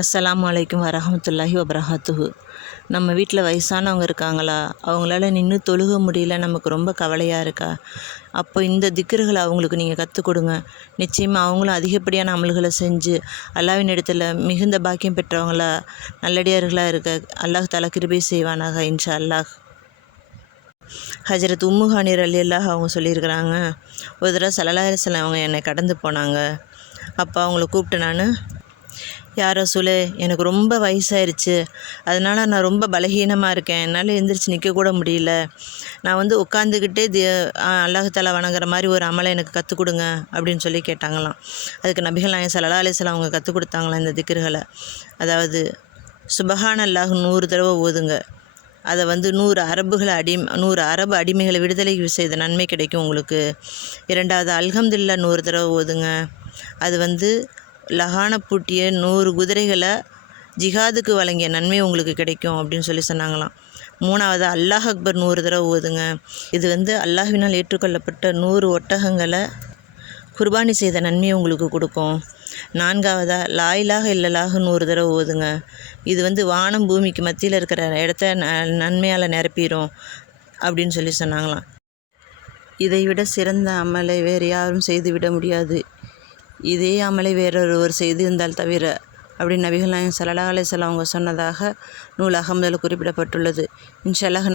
அஸ்லாம் அலைக்கும் வரஹமத்துல்லாஹி வபரகாத்துஹு நம்ம வீட்டில் வயசானவங்க இருக்காங்களா? அவங்களால நின்று தொழுக முடியல நமக்கு ரொம்ப கவலையாக இருக்கா? அப்போ இந்த திக்கர்களை அவங்களுக்கு நீங்கள் கற்றுக் கொடுங்க. நிச்சயமாக அவங்களும் அதிகப்படியான அமல்களை செஞ்சு அல்லாவின் இடத்துல மிகுந்த பாக்கியம் பெற்றவங்களா நல்லடியார்களாக இருக்க அல்லாஹ் தலா கிருபை செய்வானாக இன்ஷா அல்லாஹ் ஹஜரத் உம்முஹானிர் அலி அல்லாஹ் அவங்க சொல்லியிருக்கிறாங்க ஒரு தடவை சல்லல்லாஹு அவங்க என்னை கடந்து போனாங்க. அப்போ அவங்கள கூப்பிட்டு நான் யார் ரசூலே எனக்கு ரொம்ப வயசாயிருச்சு. அதனால் நான் ரொம்ப பலகீனமாக இருக்கேன். என்னால் எந்திரிச்சு நிற்கக்கூட முடியல. நான் வந்து உட்காந்துக்கிட்டே தி அல்லாஹால வணங்குற மாதிரி ஒரு அமலை எனக்கு கற்றுக் கொடுங்க அப்படின்னு சொல்லி கேட்டாங்களாம். அதுக்கு நபிகள் நாயகம் சல்லா அலிஸ்லாம் அவங்க கற்றுக் கொடுத்தாங்களாம் இந்த திக்ருகளை. அதாவது சுபஹான் அல்லாஹ் நூறு தடவை ஓதுங்க. அதை வந்து நூறு அரபுகளை அடி நூறு அரபு அடிமைகளை விடுதலை செய்த நன்மை கிடைக்கும் உங்களுக்கு. இரண்டாவது அல்ஹம்துல்லா நூறு தடவை ஓதுங்க. அது வந்து லஹான பூட்டிய நூறு குதிரைகளை ஜிஹாதுக்கு வழங்கிய நன்மை உங்களுக்கு கிடைக்கும் அப்படின்னு சொல்லி சொன்னாங்களாம். மூணாவது அல்லாஹ் அக்பர் நூறு தடவை ஓதுங்க. இது வந்து அல்லாஹ்வினால் ஏற்றுக்கொள்ளப்பட்ட நூறு ஒட்டகங்களை குர்பானி செய்த நன்மையை உங்களுக்கு கொடுக்கும். நான்காவதாக லாயிலாக இல்லலாக நூறு தடவை ஓதுங்க. இது வந்து வானம் பூமிக்கு மத்தியில் இருக்கிற இடத்த ந நன்மையால் நிரப்பிடும் அப்படின்னு சொல்லி சொன்னாங்களாம். இதைவிட சிறந்த அமலை வேறு யாரும் செய்துவிட முடியாது. இதே அமலை வேறொருவர் செய்திருந்தால் தவிர அப்படி நபிகள் நாயகம் சல்லா அலிசல்லாம் அவங்க சொன்னதாக நூல் அகமதில் குறிப்பிடப்பட்டுள்ளது. இன்ஷல்லாஹ்